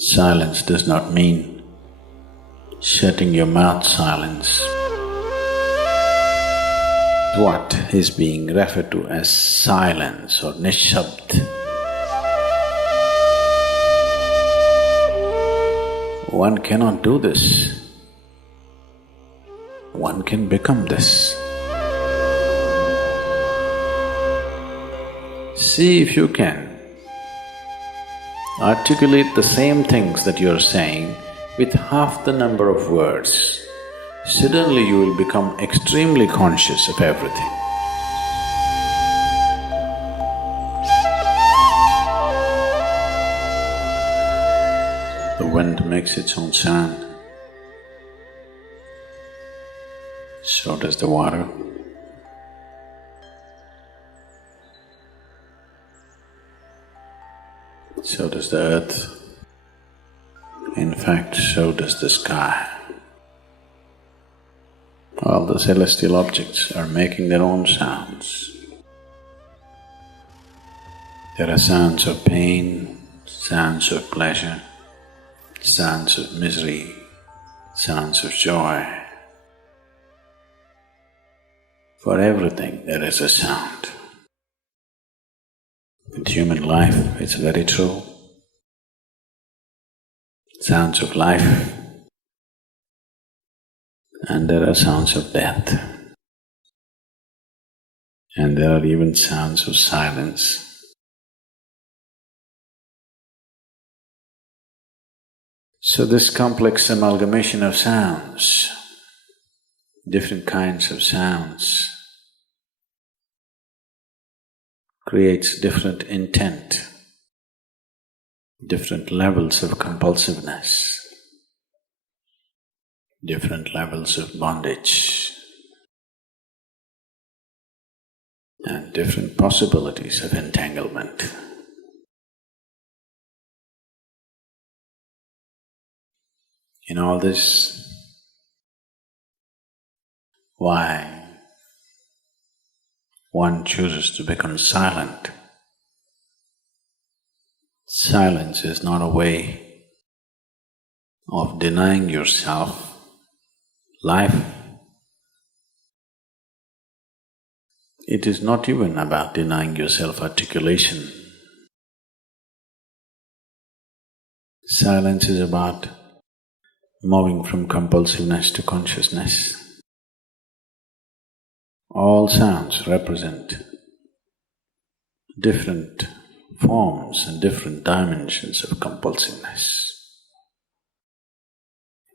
Silence does not mean shutting your mouth silence. What is being referred to as silence or nishabd? One cannot do this. One can become this. See if you can articulate the same things that you're saying with half the number of words. Suddenly you will become extremely conscious of everything. The wind makes its own sound, so does the water. So does the earth. In fact, so does the sky. All the celestial objects are making their own sounds. There are sounds of pain, sounds of pleasure, sounds of misery, sounds of joy. For everything there is a sound. With human life, it's very true. Sounds of life, and there are sounds of death, and there are even sounds of silence. So this complex amalgamation of sounds, different kinds of sounds, creates different intent, different levels of compulsiveness, different levels of bondage, and different possibilities of entanglement. In all this, why one chooses to become silent? Silence is not a way of denying yourself life. It is not even about denying yourself articulation. Silence is about moving from compulsiveness to consciousness. All sounds represent different forms and different dimensions of compulsiveness.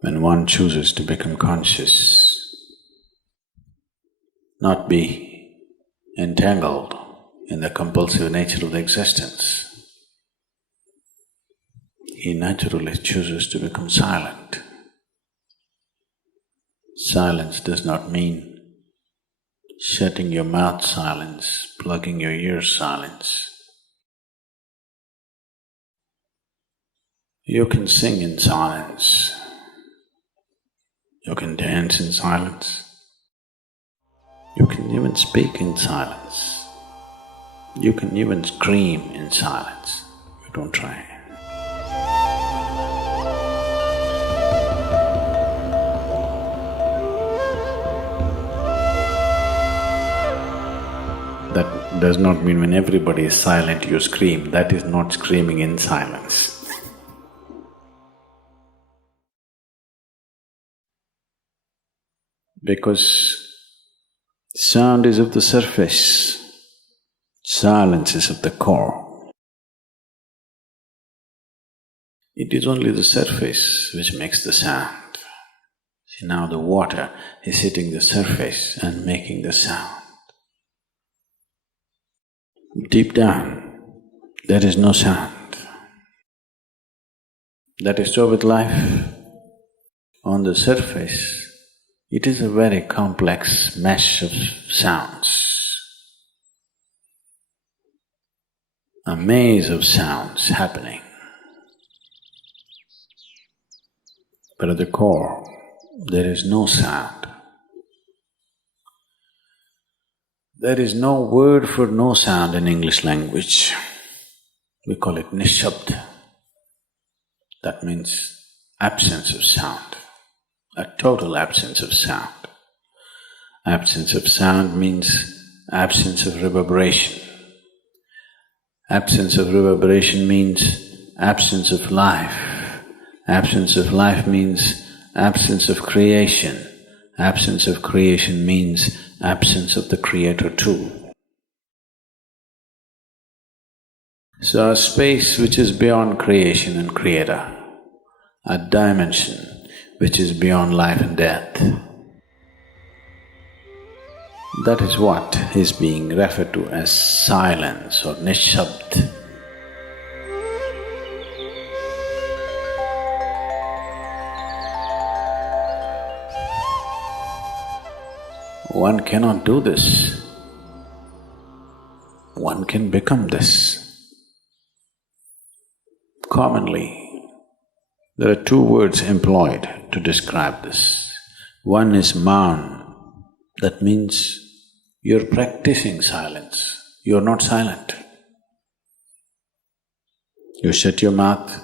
When one chooses to become conscious, not be entangled in the compulsive nature of the existence, he naturally chooses to become silent. Silence does not mean shutting your mouth silence, plugging your ears silence. You can sing in silence, you can dance in silence, you can even speak in silence, you can even scream in silence. You don't try. That does not mean when everybody is silent you scream. That is not screaming in silence. Because sound is of the surface, silence is of the core. It is only the surface which makes the sound. See, now the water is hitting the surface and making the sound. Deep down, there is no sound. That is so with life. On the surface, it is a very complex mesh of sounds, a maze of sounds happening. But at the core, there is no sound. There is no word for no sound in English language. We call it nishabd. That means absence of sound, a total absence of sound. Absence of sound means absence of reverberation. Absence of reverberation means absence of life. Absence of life means absence of creation. Absence of creation means absence of the Creator too. So a space which is beyond creation and Creator, a dimension which is beyond life and death, that is what is being referred to as silence or nishabd. One cannot do this. One can become this. Commonly, there are two words employed to describe this. One is maun, that means you're practicing silence, you're not silent. You shut your mouth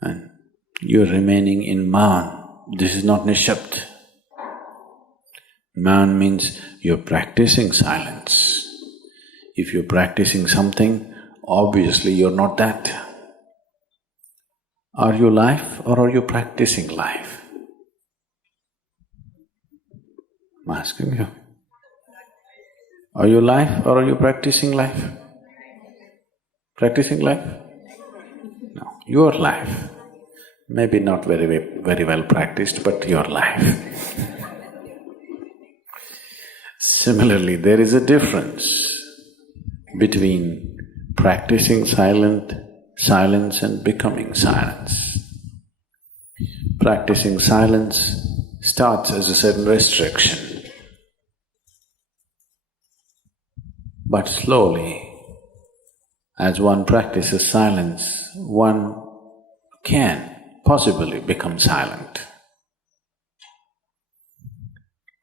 and you're remaining in maun. This is not nishabd. Maun means you're practicing silence. If you're practicing something, obviously you're not that. Are you life or are you practicing life? I'm asking you. Are you life or are you practicing life? Practicing life? No, your life. Maybe not very well practiced, but your life. Similarly, there is a difference between practicing silence and becoming silence. Practicing silence starts as a certain restriction, but slowly, as one practices silence, one can possibly become silent.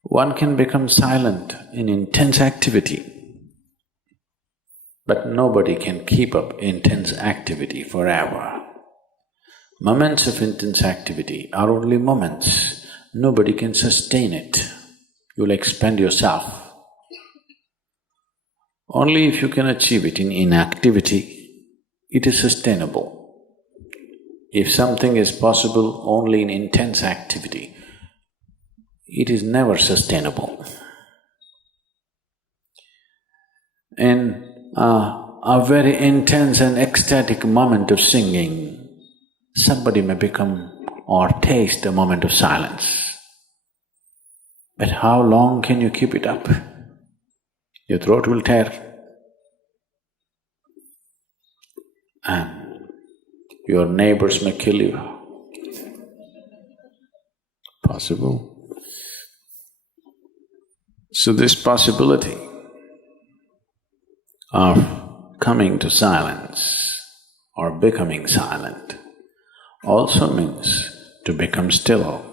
One can become silent in intense activity, but nobody can keep up intense activity forever. Moments of intense activity are only moments, nobody can sustain it. You'll expend yourself. Only if you can achieve it in inactivity, it is sustainable. If something is possible only in intense activity, it is never sustainable. In a very intense and ecstatic moment of singing, somebody may become or taste a moment of silence. But how long can you keep it up? Your throat will tear and your neighbors may kill you. Possible. So this possibility of coming to silence or becoming silent also means to become still,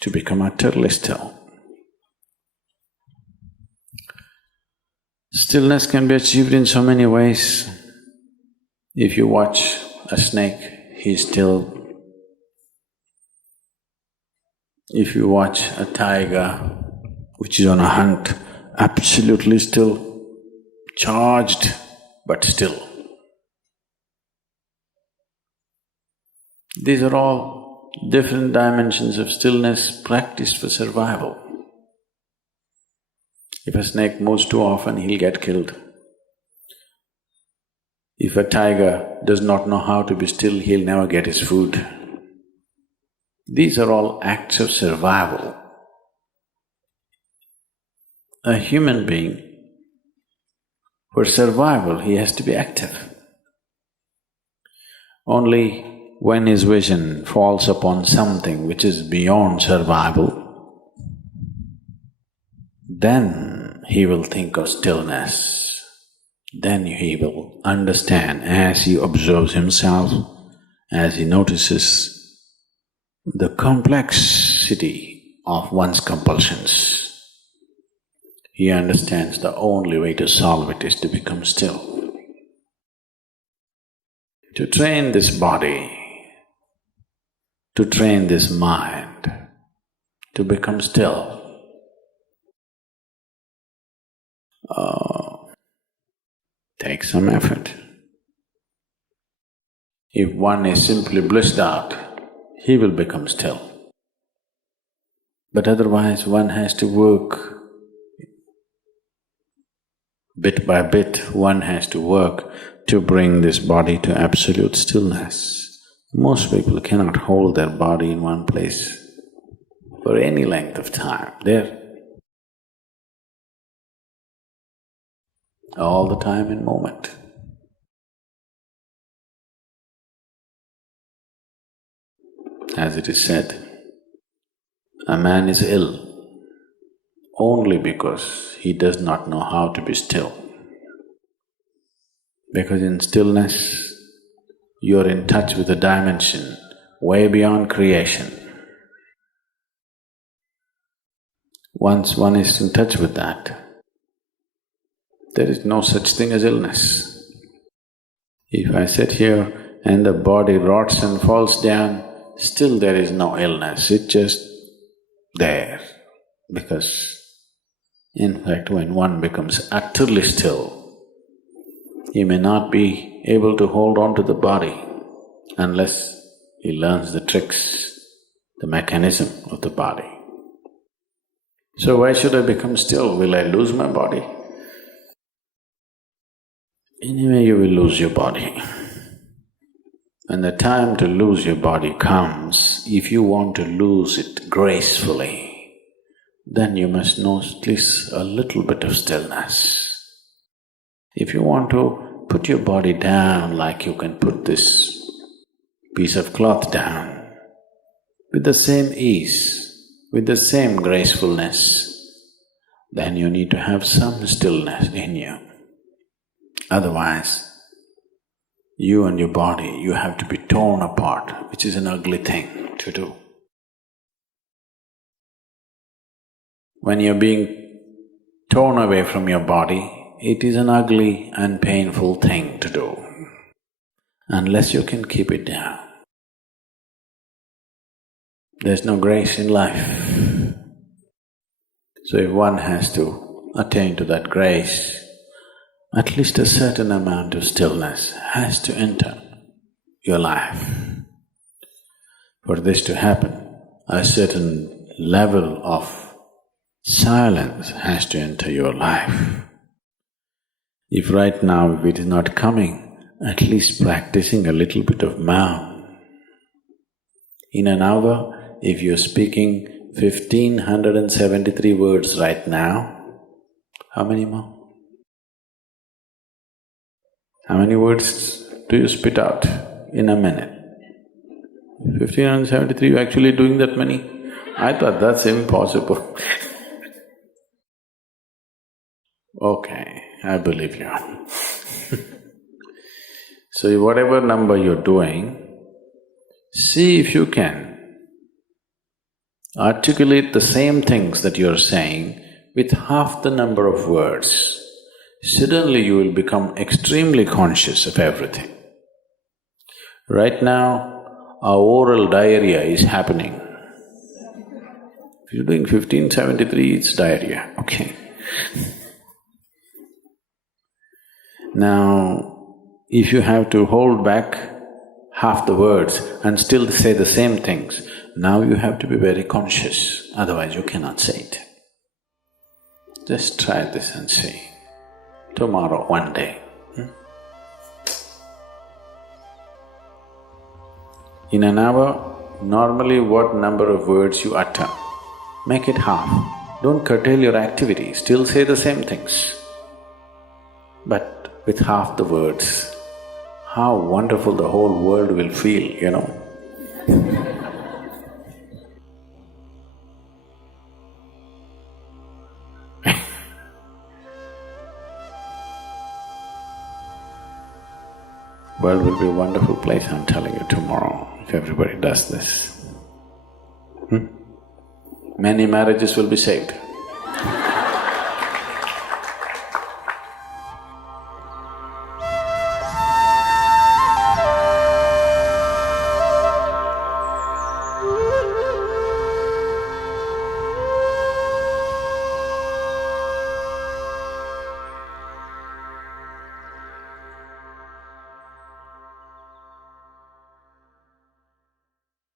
to become utterly still. Stillness can be achieved in so many ways. If you watch a snake, he's still. If you watch a tiger which is on a hunt, absolutely still, charged but still. These are all different dimensions of stillness practiced for survival. If a snake moves too often, he'll get killed. If a tiger does not know how to be still, he'll never get his food. These are all acts of survival. A human being, for survival, he has to be active. Only when his vision falls upon something which is beyond survival, then he will think of stillness. Then he will understand as he observes himself, as he notices the complexity of one's compulsions. He understands the only way to solve it is to become still. to train this body, to train this mind, to become still. Takes some effort. If one is simply blissed out, he will become still. But otherwise one has to work bit by bit, one has to work to bring this body to absolute stillness. Most people cannot hold their body in one place for any length of time. They're all the time in moment. As it is said, a man is ill only because he does not know how to be still. Because in stillness, you're in touch with a dimension way beyond creation. Once one is in touch with that, there is no such thing as illness. If I sit here and the body rots and falls down, still there is no illness, it's just there. Because in fact, when one becomes utterly still, he may not be able to hold on to the body unless he learns the tricks, the mechanism of the body. So why should I become still? Will I lose my body? Anyway, you will lose your body. When the time to lose your body comes, if you want to lose it gracefully, then you must know at least a little bit of stillness. If you want to put your body down like you can put this piece of cloth down, with the same ease, with the same gracefulness, then you need to have some stillness in you. Otherwise, you and your body, you have to be torn apart, which is an ugly thing to do. When you're being torn away from your body, it is an ugly and painful thing to do, unless you can keep it down. There's no grace in life. So if one has to attain to that grace, at least a certain amount of stillness has to enter your life. For this to happen, a certain level of silence has to enter your life. If right now if it is not coming, at least practicing a little bit of Maum. In an hour, if you're speaking 1,573 words right now, how many more? How many words do you spit out in a minute? 1,573, you're actually doing that many? I thought that's impossible. Okay, I believe you. So whatever number you're doing, see if you can articulate the same things that you're saying with half the number of words. Suddenly you will become extremely conscious of everything. Right now, our oral diarrhea is happening. If you're doing 1573, it's diarrhea, okay. Now, if you have to hold back half the words and still say the same things, now you have to be very conscious, otherwise you cannot say it. Just try this and see. Tomorrow, one day. In an hour, normally what number of words you utter, make it half. Don't curtail your activity, still say the same things. But with half the words, how wonderful the whole world will feel, you know. World will be a wonderful place, I'm telling you, tomorrow, if everybody does this. Many marriages will be saved.